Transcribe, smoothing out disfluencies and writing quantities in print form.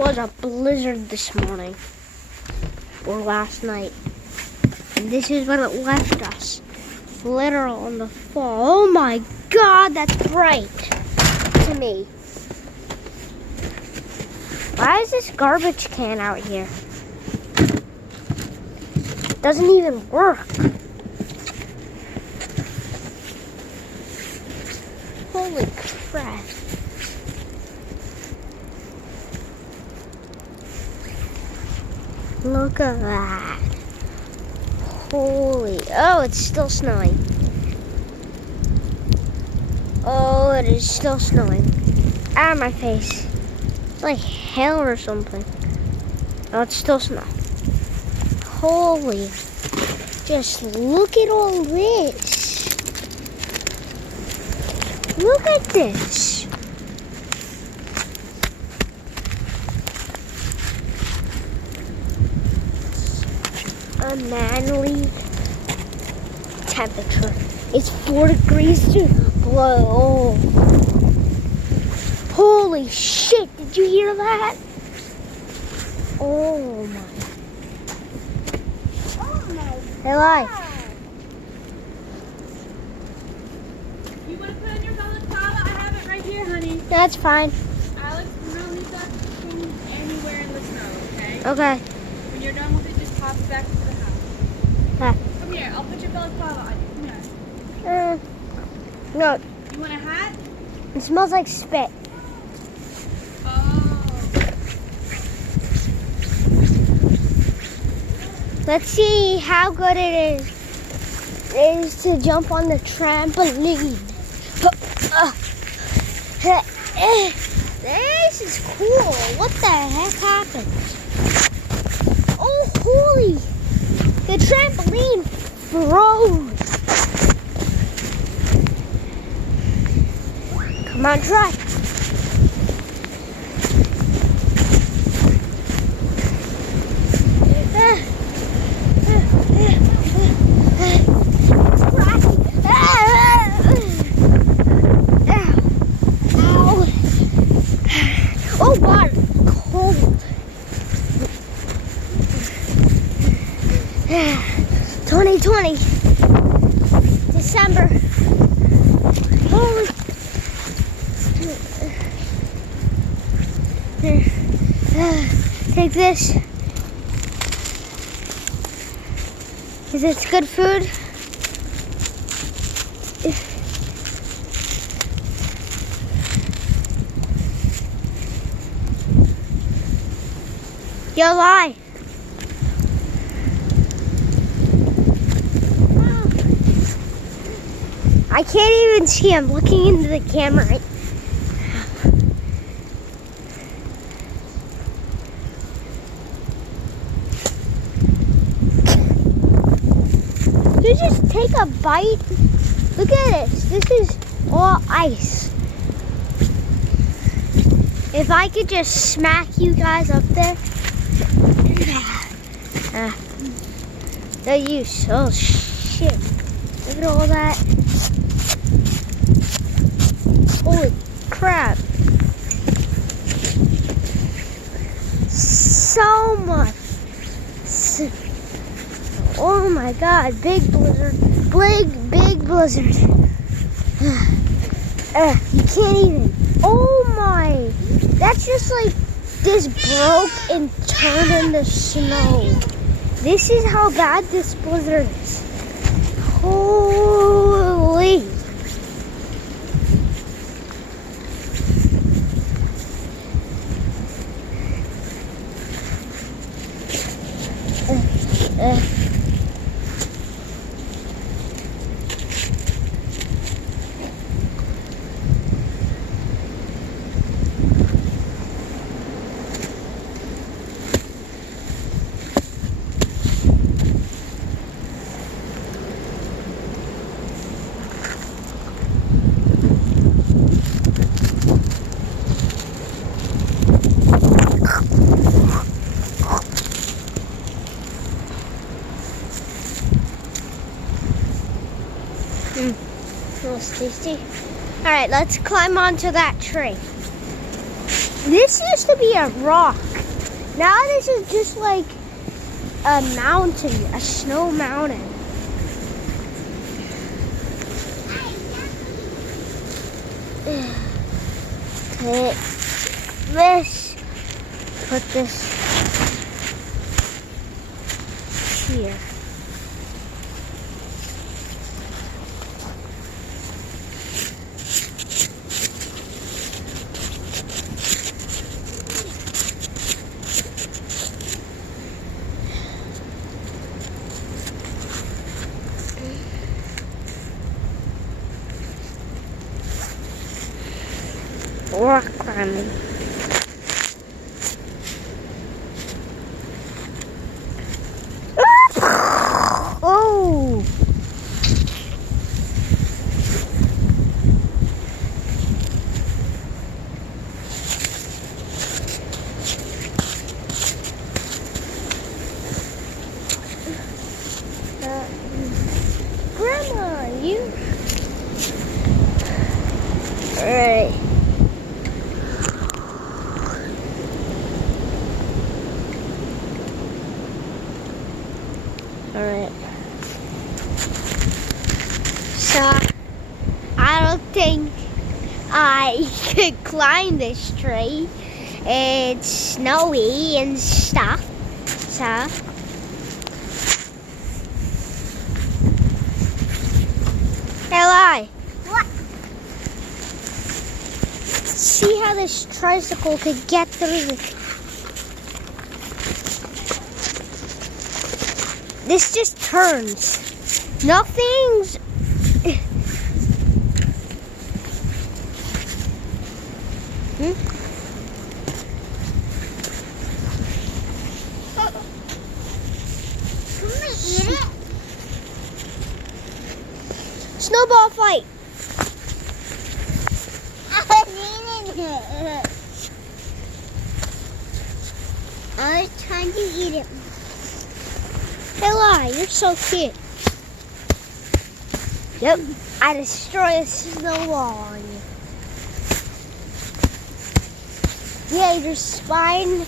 was a blizzard this morning. Or last night. And this is when it left us. Literal on the fall. Oh my God, that's bright to me. Why is this garbage can out here? It doesn't even work. Holy crap. Look at that. Holy, oh, it's still snowing. Oh, it is still snowing. Out of my face. It's like hail or something. Oh, it's still snow. Holy, just look at all this. Look at this. A manly temperature. It's 4 degrees below. Holy shit, did you hear that? Oh my. Hey, Lai. You want to put on your balaclava? I have it right here, honey. That's fine. Alex, don't leave that thing anywhere in the snow, okay? Okay. When you're done with it, just pop it back into the house. Huh. Come here, I'll put your balaclava on you. Come here. No, You want a hat? it smells like spit. Oh. Let's see how good it is to jump on the trampoline. This is cool. What the heck happened? Oh, holy. The trampoline froze. Come on, try. Oh God, cold. 2020, December. Holy. Take this. Is it good food? Yo, Lai. I can't even see. I'm looking into the camera. You just take a bite. Look at this. This is all ice. If I could just smack you guys up there. You so shit. Look at all that. Holy crap. So much. Oh my God, big blizzard. Big blizzard. You can't even. Oh my. That's just like this broke and turned into snow. This is how bad this blizzard is. Holy. Smells tasty. All right, let's climb onto that tree. This used to be a rock. Now this is just like a mountain, a snow mountain. Take this, put this here. Rock climbing. Oh! Grandma, you? All right. Alright. So, I don't think I could climb this tree. It's snowy and stuff. So, Eli. What? See how this tricycle could get through the... This just turns. Nothing's... Can we eat it? Snowball fight. I was trying to eat it. Eli, you're so cute. Yep, I destroy a snowball on you. Yeah, your spine